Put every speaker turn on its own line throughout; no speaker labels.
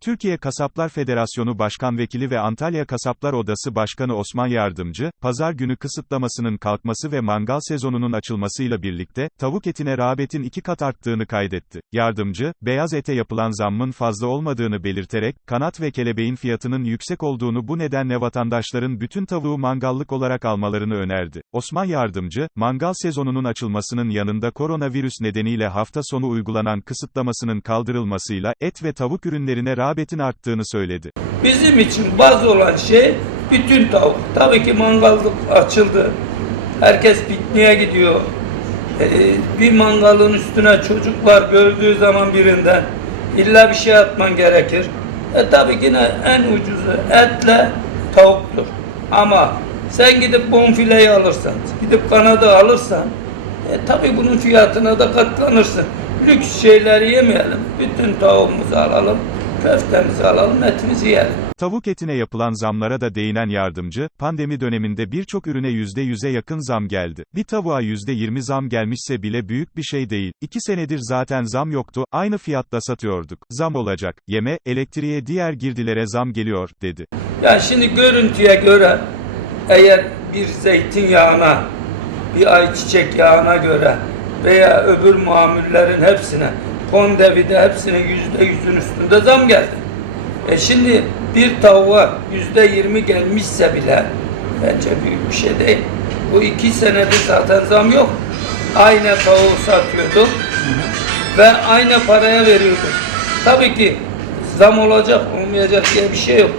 Türkiye Kasaplar Federasyonu Başkan Vekili ve Antalya Kasaplar Odası Başkanı Osman Yardımcı, pazar günü kısıtlamasının kalkması ve mangal sezonunun açılmasıyla birlikte, tavuk etine rağbetin iki kat arttığını kaydetti. Yardımcı, beyaz ete yapılan zammın fazla olmadığını belirterek, kanat ve kelebeğin fiyatının yüksek olduğunu bu nedenle vatandaşların bütün tavuğu mangallık olarak almalarını önerdi. Osman Yardımcı, mangal sezonunun açılmasının yanında koronavirüs nedeniyle hafta sonu uygulanan kısıtlamasının kaldırılmasıyla, et ve tavuk ürünlerine rağbetin arttığını söyledi.
Bizim için baz olan şey bütün tavuk. Tabii ki mangallık açıldı. Herkes pikniğe gidiyor. Ee, bir mangalın üstüne çocuklar gördüğü zaman birinden illa bir şey atman gerekir. E tabii yine en ucuzu etle tavuktur. Ama sen gidip bonfileyi alırsan, gidip kanadı alırsan e, tabii bunun fiyatına da katlanırsın. Lüks şeyleri yemeyelim. Bütün tavuğumuzu alalım, köftemizi alalım, etimizi yiyelim.
Tavuk etine yapılan zamlara da değinen yardımcı, pandemi döneminde birçok ürüne %100'e yakın zam geldi. Bir tavuğa %20 zam gelmişse bile büyük bir şey değil. İki senedir zaten zam yoktu, aynı fiyatla satıyorduk. Zam olacak, yeme, elektriğe diğer girdilere zam geliyor, dedi.
Ya şimdi görüntüye göre eğer bir zeytinyağına, bir ayçiçek yağına göre veya öbür mamullerin hepsine, kondevide hepsine yüzde yüzün üstünde zam geldi. E şimdi bir tavuğa yüzde yirmi gelmişse bile bence büyük bir şey değil. Bu iki senedir zaten zam yok. Aynı tavuğu satıyorduk ve aynı paraya veriyorduk. Tabii ki zam olacak olmayacak diye bir şey yok.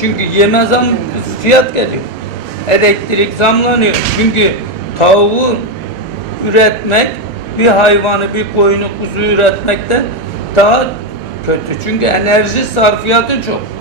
Çünkü yeme zam fiyat geliyor. Elektrik zamlanıyor. Çünkü tavuğu üretmek bir hayvanı, bir koyunu, kuzu üretmekten daha kötü. Çünkü enerji sarfiyatı çok.